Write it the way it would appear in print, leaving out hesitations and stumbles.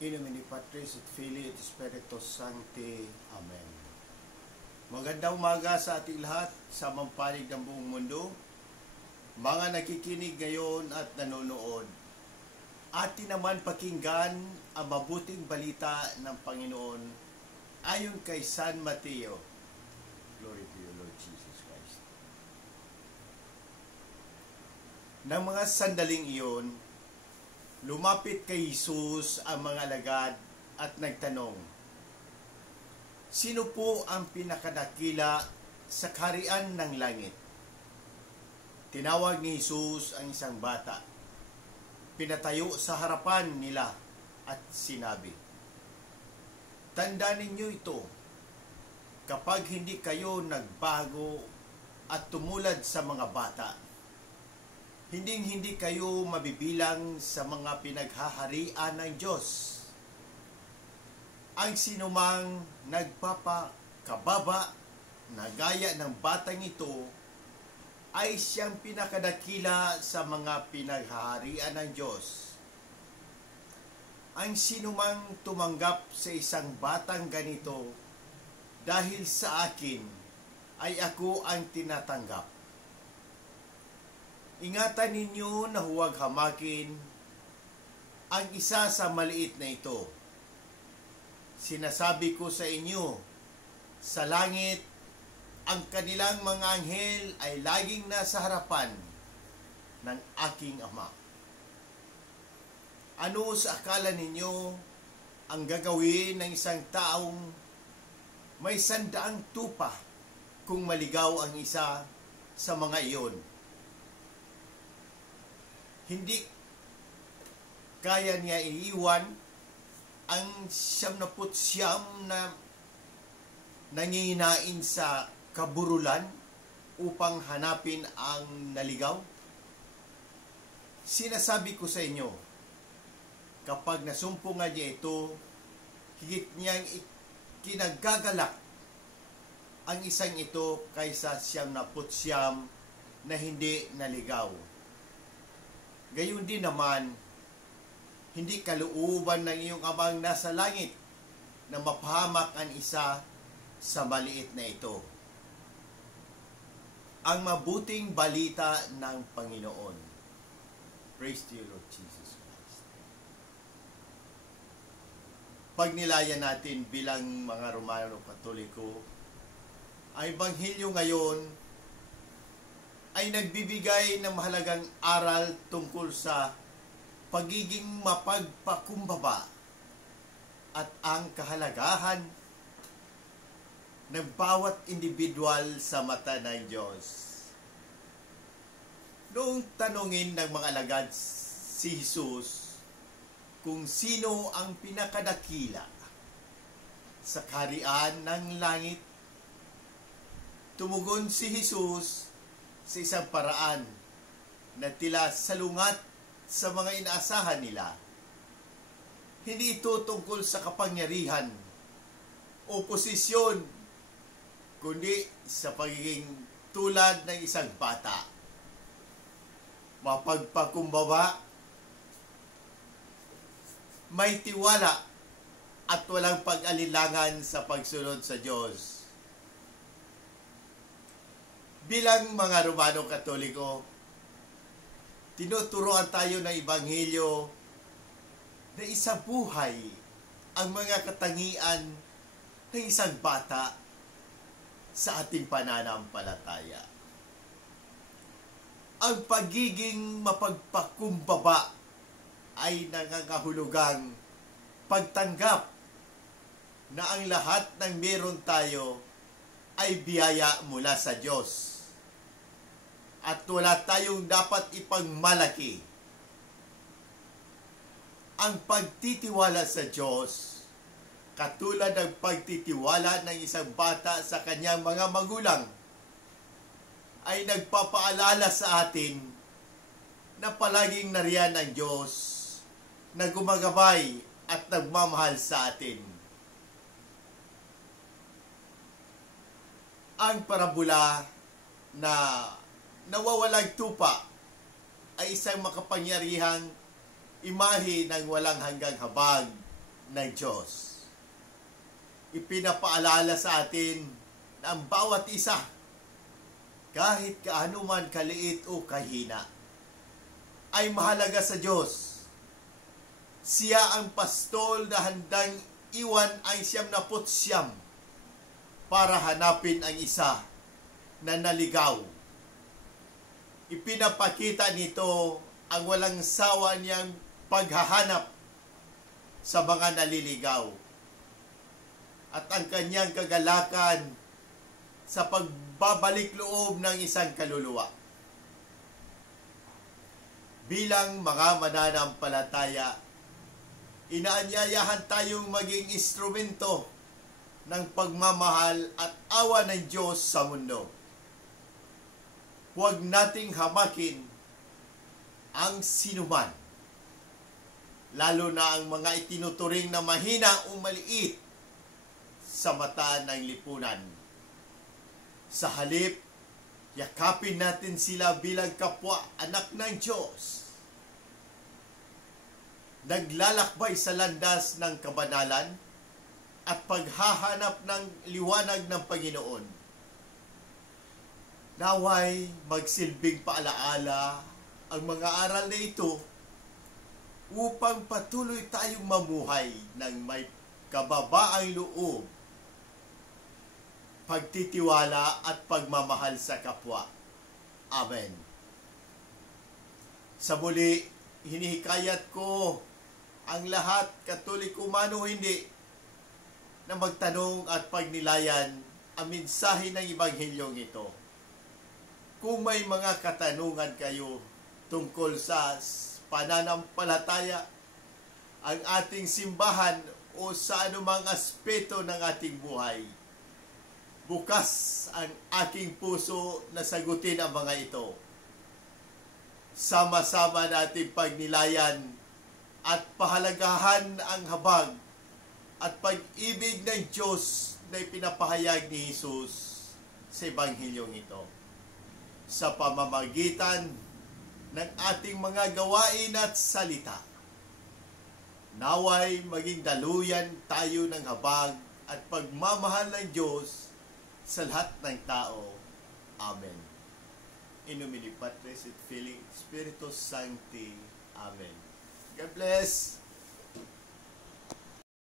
In nomine Patris et Filii et Spiritus Sancti. Amen. Magandang umaga sa ating lahat sa mampanig ng buong mundo. Mga nakikinig ngayon at nanonood. Atin naman pakinggan ang mabuting balita ng Panginoon ayon kay San Mateo. Glory to you, Lord Jesus Christ. Nang mga sandaling iyon, lumapit kay Jesus ang mga alagad at nagtanong, "Sino po ang pinakadakila sa kaharian ng langit?" Tinawag ni Jesus ang isang bata. Pinatayo sa harapan nila at sinabi, "Tandaan ninyo ito, kapag hindi kayo nagbago at tumulad sa mga bata, hindi kayo mabibilang sa mga pinaghaharian ng Diyos. Ang sinumang nagpapakababa na gaya ng batang ito ay siyang pinakadakila sa mga pinaghaharian ng Diyos. Ang sinumang tumanggap sa isang batang ganito dahil sa akin ay ako ang tinatanggap. Ingatan ninyo na huwag hamakin ang isa sa maliit na ito. Sinasabi ko sa inyo, sa langit, ang kanilang mga anghel ay laging nasa harapan ng aking Ama. Ano sa akala ninyo ang gagawin ng isang taong may 100 tupa kung maligaw ang isa sa mga iyon? Hindi kaya niya iiwan ang 99 na nanginginain sa kaburulan upang hanapin ang naligaw? Sinasabi ko sa inyo, kapag nasumpungan niya ito, higit niyang kinagagalak ang isang ito kaysa 99 na hindi naligaw. Gayon din naman, hindi kalooban ng iyong Amang nasa langit na mapahamak ang isa sa maliit na ito. Ang mabuting balita ng Panginoon. Praise to you, Lord Jesus Christ. Pagnilayan natin bilang mga Romano Katoliko, ang Ebanghelyo ngayon ay nagbibigay ng mahalagang aral tungkol sa pagiging mapagpakumbaba at ang kahalagahan ng bawat individual sa mata ng Diyos. Noong tanungin ng mga alagad si Jesus kung sino ang pinakadakila sa kaharian ng langit, tumugon si Jesus sa isang paraan na tila salungat sa mga inaasahan nila. Hindi ito tungkol sa kapangyarihan o posisyon, kundi sa pagiging tulad ng isang bata. Mapagpakumbaba, may tiwala at walang pag-alilangan sa pagsunod sa Diyos. Bilang mga Romano Katoliko, tinuturoan tayo ng Ebanghelyo na isabuhay ang mga katangian ng isang bata sa ating pananampalataya. Ang pagiging mapagpakumbaba ay nangangahulugang pagtanggap na ang lahat ng meron tayo ay biyaya mula sa Diyos. At wala tayong dapat ipagmalaki. Ang pagtitiwala sa Diyos, katulad ng pagtitiwala ng isang bata sa kanyang mga magulang, ay nagpapaalala sa atin na palaging nariyan ang Diyos na gumagabay at nagmamahal sa atin. Ang parabola na nawawalang tupa ay isang makapangyarihang imahe ng walang hanggang habag ng Diyos. Ipinapaalala sa atin na ang bawat isa, kahit kaano man kaliit o kahina, ay mahalaga sa Diyos. Siya ang pastol na handang iwan ang 99 para hanapin ang isa na naligaw. Ipinapakita nito ang walang sawa niyang paghahanap sa mga naliligaw at ang kanyang kagalakan sa pagbabalik loob ng isang kaluluwa. Bilang mga mananampalataya, inaanyayahan tayong maging instrumento ng pagmamahal at awa ng Diyos sa mundo. Huwag nating hamakin ang sinuman, lalo na ang mga itinuturing na mahina o maliit sa mata ng lipunan. Sa halip, yakapin natin sila bilang kapwa anak ng Diyos, naglalakbay sa landas ng kabanalan at paghahanap ng liwanag ng Panginoon. Naway magsilbing paalaala ang mga aral na ito upang patuloy tayong mamuhay ng may kababaang loob, pagtitiwala at pagmamahal sa kapwa. Amen. Sa muli, hinihikayat ko ang lahat, Katoliko man o hindi, na magtanong at pagnilayan ang mensahe ng Ebanghilyong ito. Kung may mga katanungan kayo tungkol sa pananampalataya, ang ating simbahan o sa anumang aspeto ng ating buhay, bukas ang aking puso na sagutin ang mga ito. Sama-sama natin pagnilayan at pahalagahan ang habag at pag-ibig ng Diyos na ipinapahayag ni Jesus sa Ebanghilyong ito. Sa pamamagitan ng ating mga gawain at salita, naway maging daluyan tayo ng habag at pagmamahal ng Diyos sa lahat ng tao. Amen. In nomine Patris et Filii Spiritus Sancti. Amen. God bless.